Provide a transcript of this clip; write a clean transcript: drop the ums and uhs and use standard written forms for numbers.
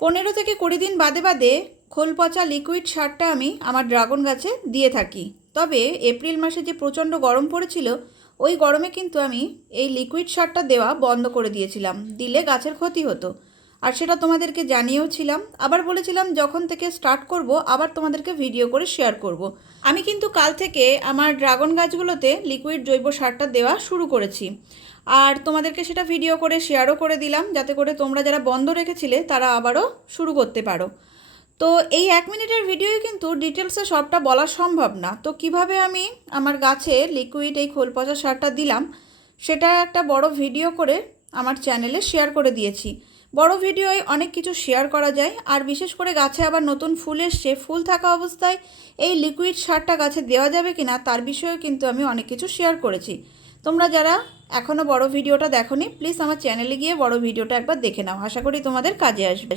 15 থেকে 20 দিন বাদে বাদে খোল পচা লিকুইড সারটা আমি আমার ড্রাগন গাছে দিয়ে থাকি। তবে এপ্রিল মাসে যে প্রচণ্ড গরম পড়েছিল, ওই গরমে কিন্তু আমি এই লিকুইড সারটা দেওয়া বন্ধ করে দিয়েছিলাম, দিলে গাছের ক্ষতি হতো। আর সেটা তোমাদেরকে জানিয়েও ছিলাম, আবার বলেছিলাম যখন থেকে স্টার্ট করব আবার তোমাদেরকে ভিডিও করে শেয়ার করব। আমি কিন্তু কাল থেকে আমার ড্রাগন গাছগুলোতে লিকুইড জৈব সারটা দেওয়া শুরু করেছি, আর তোমাদেরকে সেটা ভিডিও করে শেয়ারও করে দিলাম, যাতে করে তোমরা যারা বন্ধ রেখেছিলে তারা আবারও শুরু করতে পারো। তো এই 1 মিনিটের ভিডিওই কিন্তু ডিটেলসে সবটা বলা সম্ভব না। তো কিভাবে আমি আমার গাছে লিকুইড এই খোল পচা সারটা দিলাম, সেটা একটা বড় ভিডিও করে আমার চ্যানেলে শেয়ার করে দিয়েছি। বড় ভিডিওয় অনেক কিছু শেয়ার করা যায়, আর বিশেষ করে গাছে আবার নতুন ফুল এসছে, ফুল থাকা অবস্থায় এই লিকুইড সারটা গাছে দেওয়া যাবে কি না তার বিষয়েও কিন্তু আমি অনেক কিছু শেয়ার করেছি। তোমরা যারা এখনও বড় ভিডিওটা দেখোনি, প্লিজ আমার চ্যানেলে গিয়ে বড় ভিডিওটা একবার দেখে নাও, আশা করি তোমাদের কাজে আসবে।